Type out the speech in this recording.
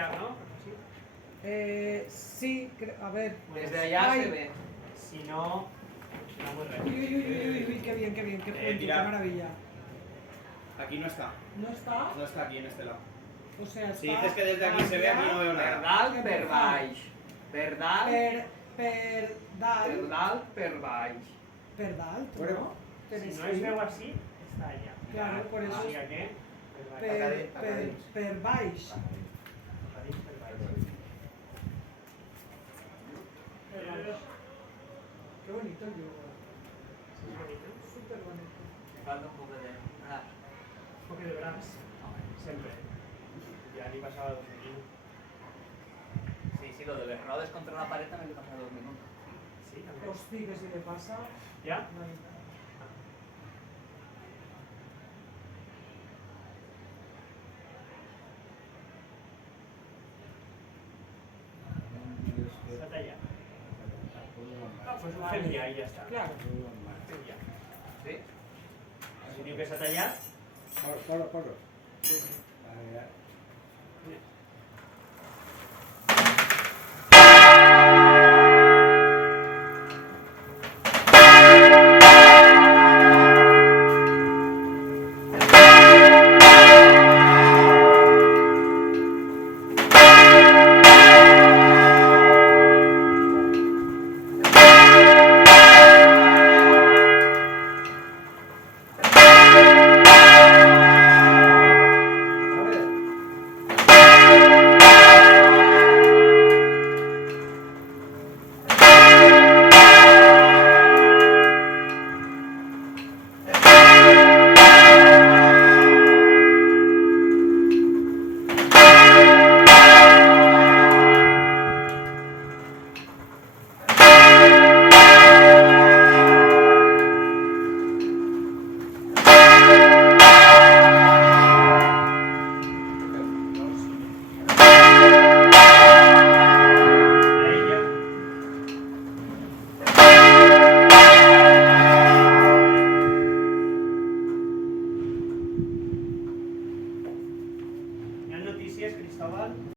ya, ¿no? Sí, a ver. Desde allá Ay. se ve. Si no, será muy raro. Uy, qué bien, qué fuerte, qué maravilla. Aquí no está. ¿No está? No está aquí en este lado. O sea, está. Si dices que desde aquí se ve, aquí no veo Per nada. dalt, per baix. Per dalt, Perdal. per baix. Perdal, Bueno, ¿no? Si no es veo así, está allá. Claro, por eso Así es- que, Per baix. Qué bonito el yoga. Es bonito. Súper bonito. Falta un poco de... Ah, Un poco de braç. Sempre. Ja li passava 2 minuts. sí, lo de les rodes contra la pared también le pasa 2 minutos. Sí, també. Hostia, que si le pasa. Ja? No hay... S'ha tallat. Ah, pues ho fem ja i ja està. Claro. Ho fem ja. Sí? Si diu que s'ha tallat, Poro. sí.